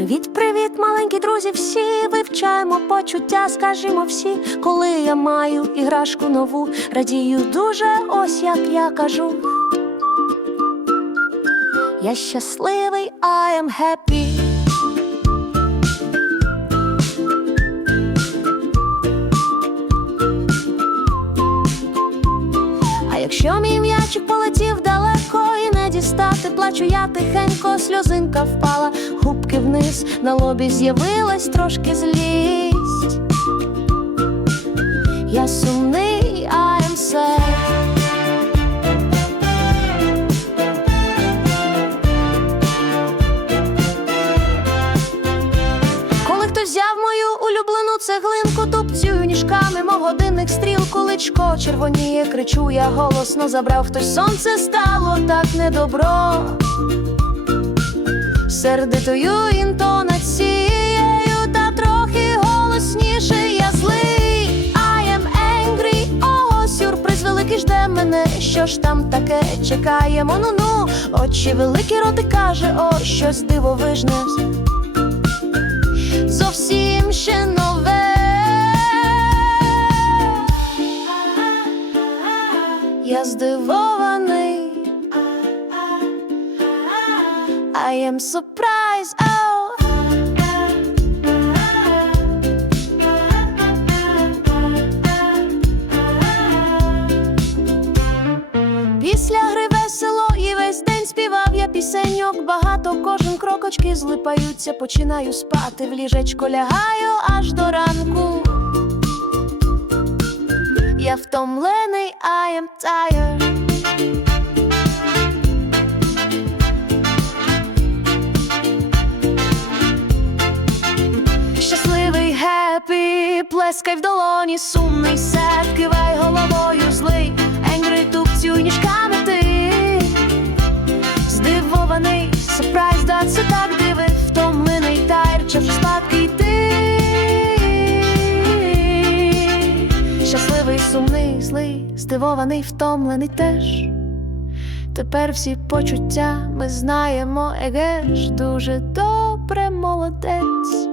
Привіт, привіт, маленькі друзі, всі вивчаємо почуття, скажімо всі, коли я маю іграшку нову, радію дуже, ось як я кажу. Я щасливий, I am happy. А якщо мій м'ячик полетів далеко дістати, плачу я тихенько, сльозинка впала, губки вниз, на лобі з'явилась трошки злість. Я сумний, I am sad. Коли хтось взяв мою улюблену цеглинку, тупцюю ніжками, годинник стрілку, личко червоніє, кричу, я голосно забрав хтось сонце стало так недобро. Сердитою інтонацією та трохи голосніше я злий. I am angry, о, сюрприз великий жде мене. Що ж там таке чекаємо? Ну ну, очі великі роти каже, о, щось дивовижне Я здивований. I am surprised. Oh. Після гри весело і весь день співав я пісеньок багато, кожен крокочки злипаються, починаю спати, в ліжечко лягаю аж до ранку. Я втомлений, I am tired. Щасливий, happy, плескай в долоні, сумний сет, сумний, злий, здивований, втомлений теж. Тепер всі почуття ми знаємо, еге ж, дуже добре молодець.